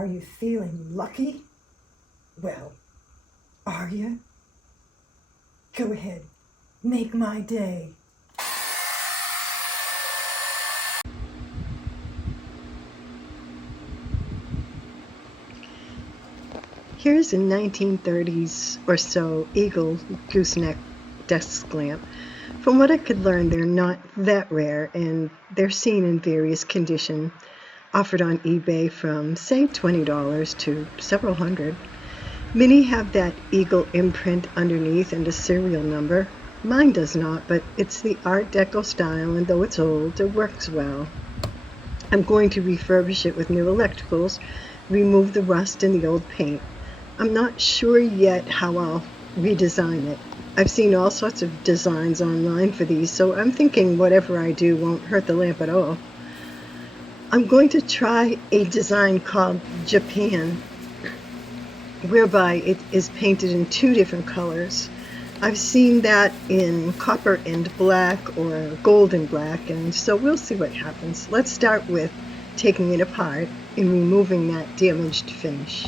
Are you feeling lucky? Well, are you? Go ahead, make my day. Here's a 1930s or so Eagle gooseneck desk lamp. From what I could learn, they're not that rare, and they're seen in various condition, offered on eBay from, say, $20 to several hundred. Many have that Eagle imprint underneath and a serial number. Mine does not, but it's the Art Deco style, and though it's old, it works well. I'm going to refurbish it with new electricals, remove the rust and the old paint. I'm not sure yet how I'll redesign it. I've seen all sorts of designs online for these, so I'm thinking whatever I do won't hurt the lamp at all. I'm going to try a design called Japan, whereby it is painted in 2 different colors. I've seen that in copper and black or gold and black, and so we'll see what happens. Let's start with taking it apart and removing that damaged finish.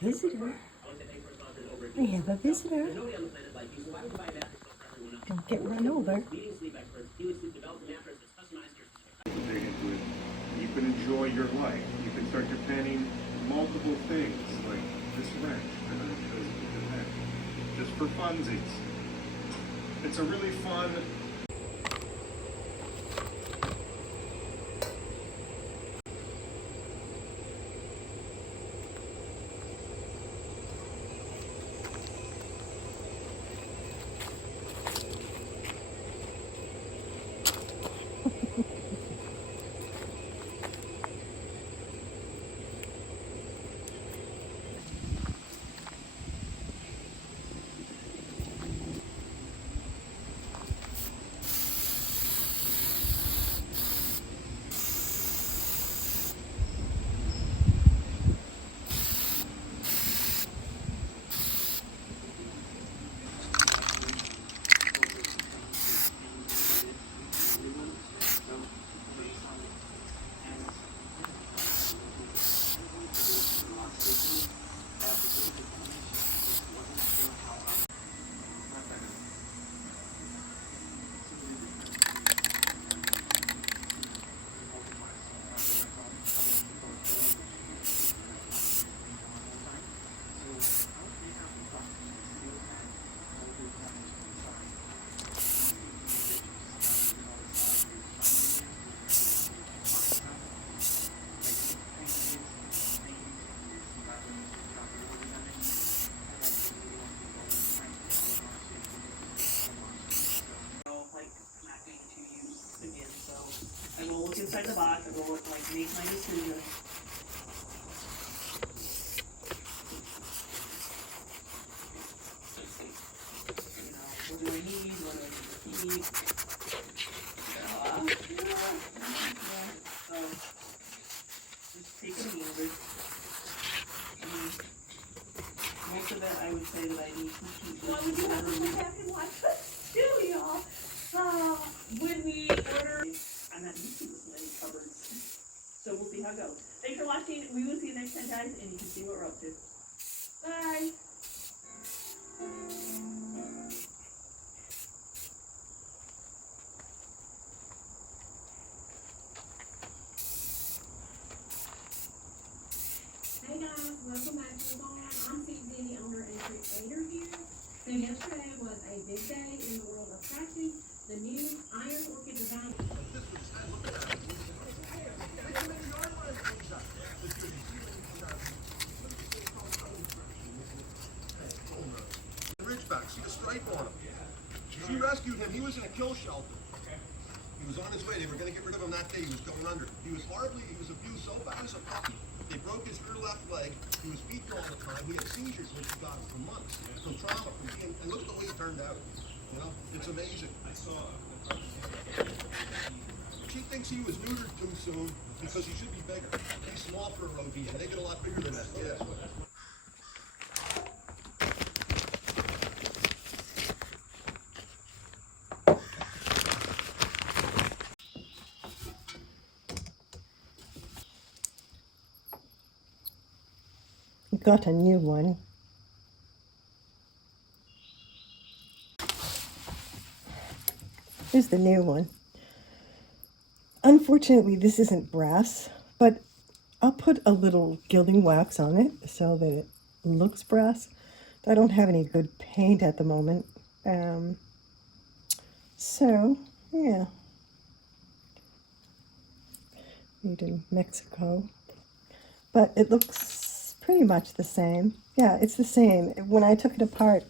Visitor? We have a visitor. Don't get run over. You can enjoy your life. You can start your planning multiple things like this wrench, just for funsies. It's a really fun. I will look inside the box, I will like make my decision. You know, what do I need, what do I need to keep? So, just take it easy. Most of it I would say that I need to keep. Well, we do have to go back and watch this too, y'all. When we order, I'm not used to this many cupboards. So we'll see how it goes. Thanks for watching. We will see you next time, guys, and you can see what we're up to. bye. Hey guys, welcome back to the barn. I'm Susie, the owner and creator here. So yesterday was a big day in the world of crafting. The new Iron Orchid design. Ridgeback, see the stripe on him. She rescued him. He was in a kill shelter. He was on his way. They were going to get rid of him that day. He was going under. He was abused so bad as a puppy. They broke his rear left leg. He was weak all the time. He had seizures, which he got for months. From trauma, from being, and look the way he turned out. You know, it's amazing. She thinks he was neutered too soon because he should be bigger. He's small for a Rhodesian. They get a lot bigger than that. Yeah. Got a new one. Here's the new one. Unfortunately, this isn't brass, but I'll put a little gilding wax on it so that it looks brass. I don't have any good paint at the moment. So, yeah. Made in Mexico. But it looks pretty much the same. Yeah, it's the same. When I took it apart,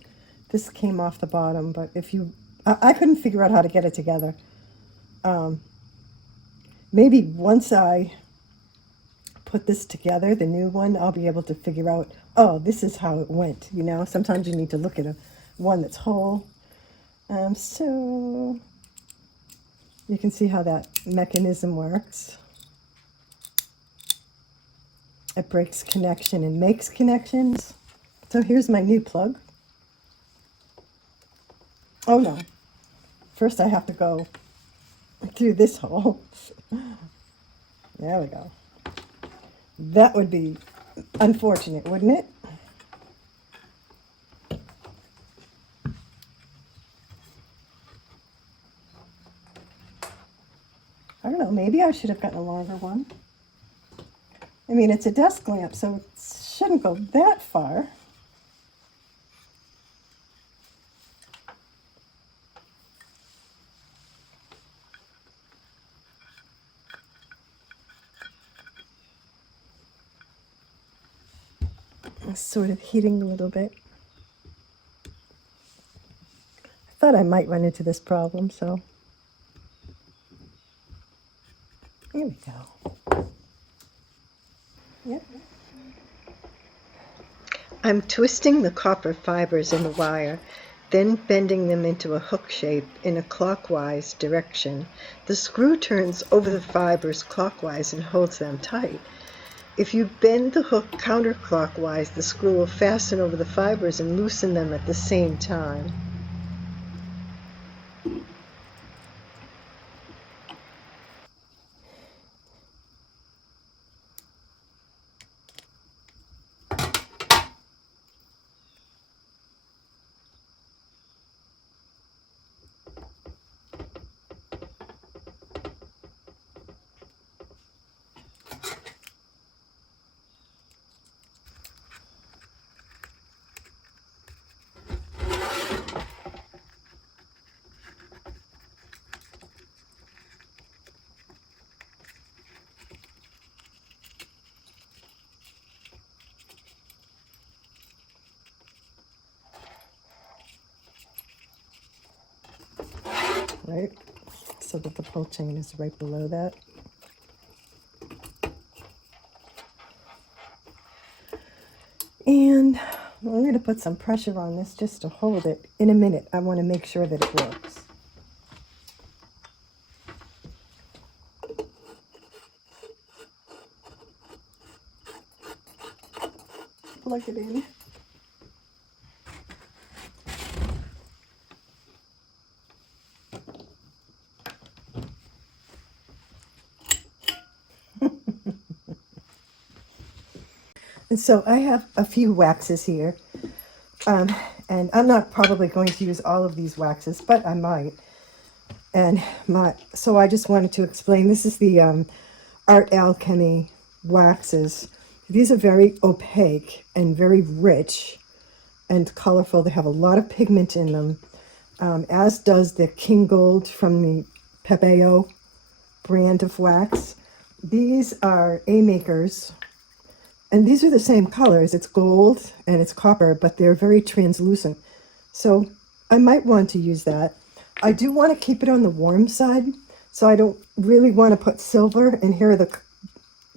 this came off the bottom, but if you... I couldn't figure out how to get it together. Maybe once I put this together, the new one, I'll be able to figure out, oh, this is how it went, you know? Sometimes you need to look at one that's whole. So you can see how that mechanism works. It breaks connection and makes connections. So here's my new plug. Oh no, first I have to go through this hole. There we go. That would be unfortunate, wouldn't it? I don't know, maybe I should have gotten a longer one. I mean, it's a desk lamp, so it shouldn't go that far. It's sort of heating a little bit. I thought I might run into this problem, so here we go. Yep. I'm twisting the copper fibers in the wire, then bending them into a hook shape in a clockwise direction. The screw turns over the fibers clockwise and holds them tight. If you bend the hook counterclockwise, the screw will fasten over the fibers and loosen them at the same time. right? So that the pull chain is right below that. And I'm going to put some pressure on this just to hold it. In a minute, I want to make sure that it works. Plug it in. And so I have a few waxes here. And I'm not probably going to use all of these waxes, but I might. And so I just wanted to explain, this is the Art Alchemy waxes. These are very opaque and very rich and colorful. They have a lot of pigment in them, as does the King Gold from the Pebeo brand of wax. These are A-makers, and these are the same colors. It's gold and it's copper, but they're very translucent. So I might want to use that. I do want to keep it on the warm side, so I don't really want to put silver. And here are the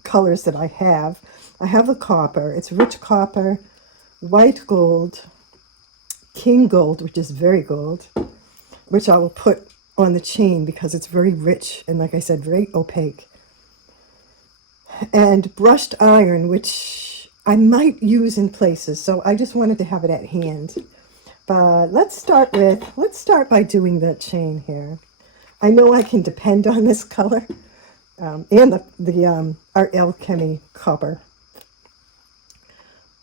colors that I have. I have the copper. It's rich copper, white gold, King Gold, which is very gold, which I will put on the chain because it's very rich and, like I said, very opaque. And brushed iron, which I might use in places, so I just wanted to have it at hand. But let's start by doing the chain here. I know I can depend on this color, and the Art Alchemy copper.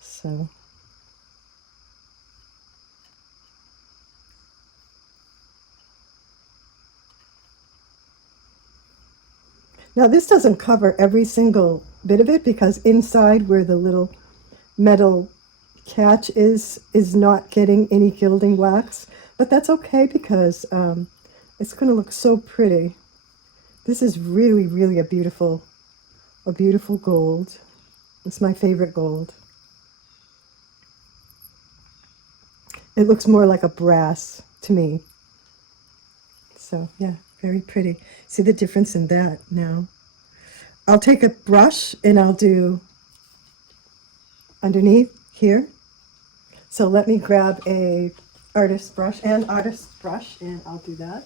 So now this doesn't cover every single bit of it, because inside where the little metal catch is not getting any gilding wax, but that's okay because it's going to look so pretty. This is really, really a beautiful gold. It's my favorite gold. It looks more like a brass to me. So yeah, very pretty. See the difference in that now. I'll take a brush and I'll do underneath here. So let me grab a artist brush, and I'll do that.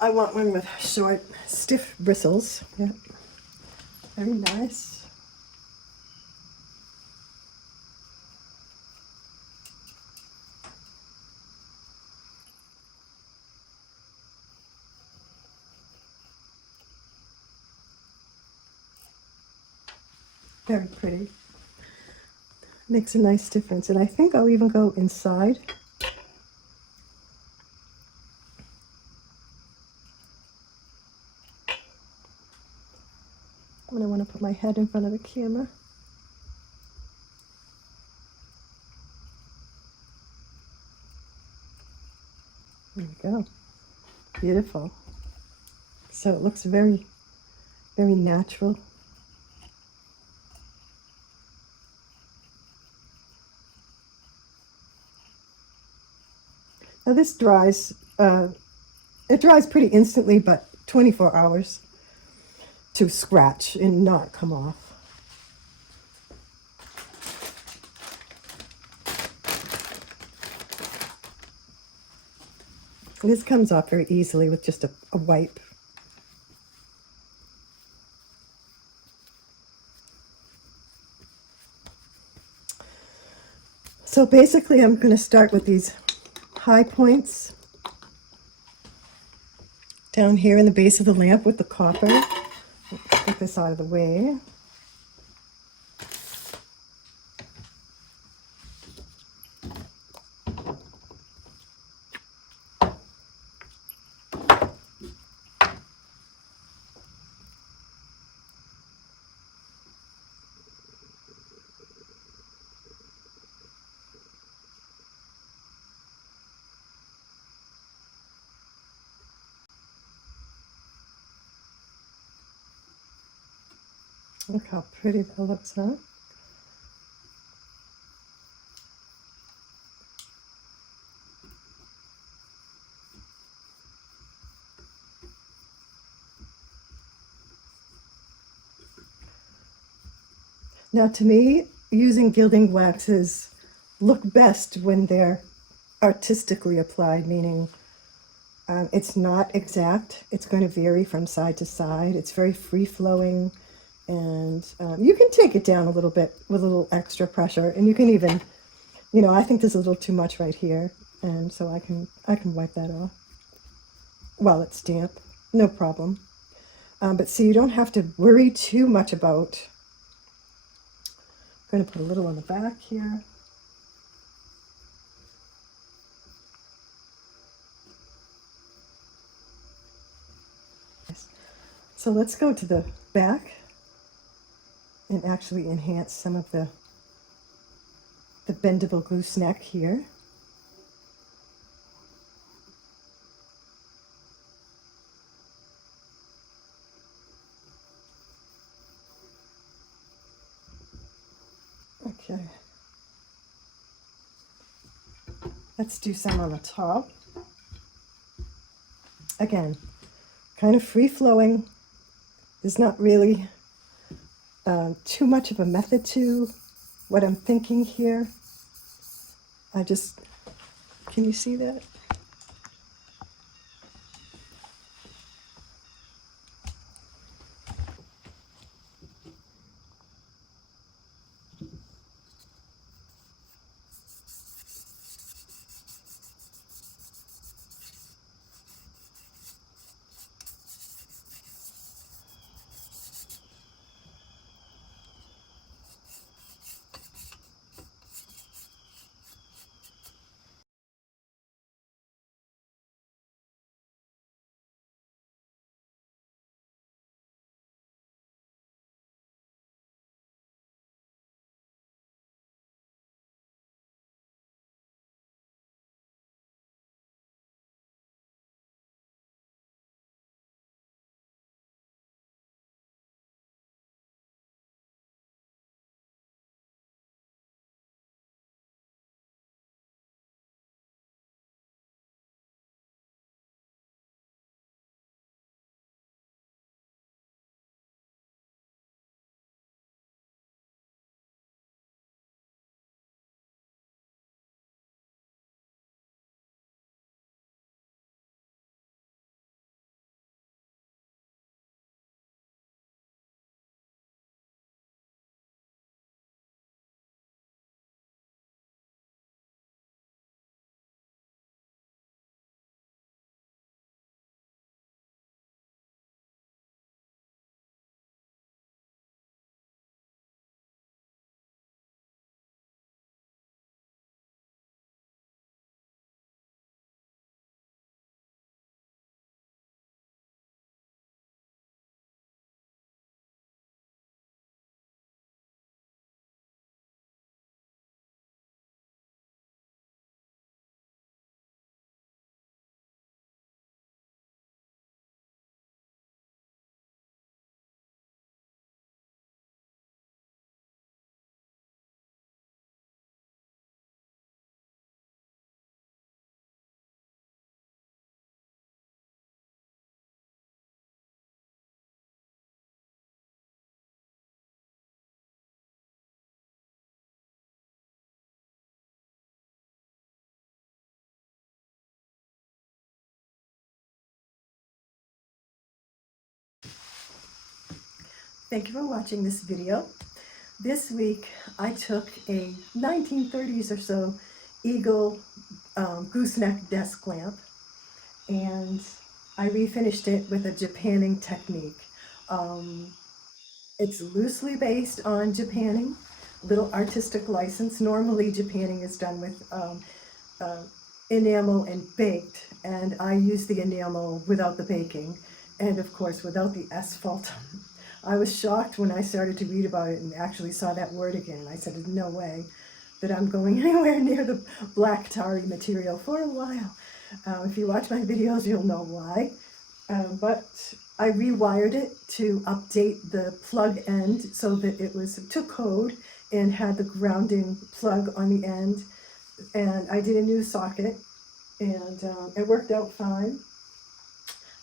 I want one with short, stiff bristles. Yeah, very nice. Very pretty. Makes a nice difference. And I think I'll even go inside. I'm going to want to put my head in front of the camera. There we go. Beautiful. So it looks very, very natural. Now this dries, it dries pretty instantly, but 24 hours to scratch and not come off. And this comes off very easily with just a wipe. So basically I'm going to start with these high points down here in the base of the lamp with the copper. Get this out of the way. Look how pretty that looks, huh? Now, to me, using gilding waxes look best when they're artistically applied, meaning it's not exact. It's going to vary from side to side. It's very free-flowing, and you can take it down a little bit with a little extra pressure, and you can even, you know, I think there's a little too much right here, and so I can wipe that off while it's damp, no problem. But see, you don't have to worry too much about. I'm going to put a little on the back here. So let's go to the back and actually enhance some of the bendable gooseneck here. Okay. Let's do some on the top. Again, kind of free-flowing. There's not really too much of a method to what I'm thinking here. Can you see that? Thank you for watching this video. This week I took a 1930s or so eagle gooseneck desk lamp, and I refinished it with a Japanning technique. It's loosely based on Japanning, little artistic license. Normally Japanning is done with enamel and baked, and I use the enamel without the baking, and of course without the asphalt. I was shocked when I started to read about it and actually saw that word again. I said, there's no way that I'm going anywhere near the black tarry material for a while. If you watch my videos, you'll know why. But I rewired it to update the plug end so that it was to code and had the grounding plug on the end. And I did a new socket, and it worked out fine.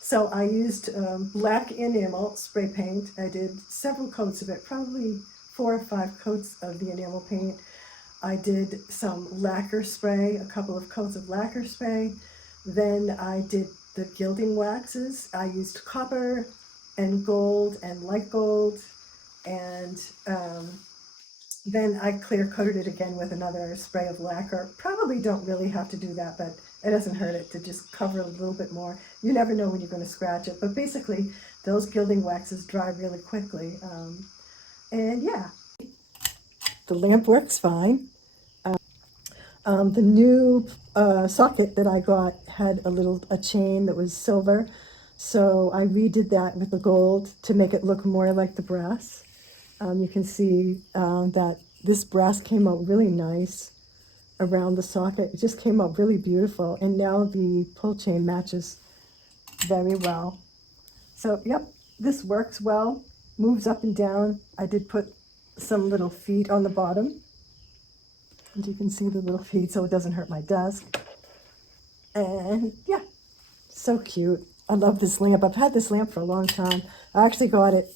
So I used black enamel spray paint. I did several coats of it, probably 4 or 5 coats of the enamel paint. I did some lacquer spray, a couple of coats of lacquer spray. Then I did the gilding waxes. I used copper and gold and light gold, and then I clear coated it again with another spray of lacquer. Probably don't really have to do that, but it doesn't hurt it to just cover a little bit more. You never know when you're going to scratch it, but basically those gilding waxes dry really quickly. And yeah, the lamp works fine. The new socket that I got had a chain that was silver, so I redid that with the gold to make it look more like the brass. You can see that this brass came out really nice around the socket. It just came out really beautiful, and now the pull chain matches very well. So yep, this works well, moves up and down. I did put some little feet on the bottom, and you can see the little feet so it doesn't hurt my desk. And yeah, so cute. I love this lamp. I've had this lamp for a long time. I actually got it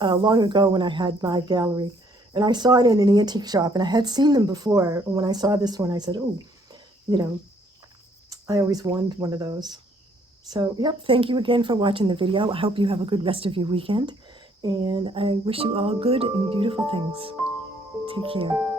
long ago when I had my gallery, and I saw it in an antique shop, and I had seen them before. And when I saw this one, I said, oh, you know, I always wanted one of those. So yep, thank you again for watching the video. I hope you have a good rest of your weekend, and I wish you all good and beautiful things. Take care.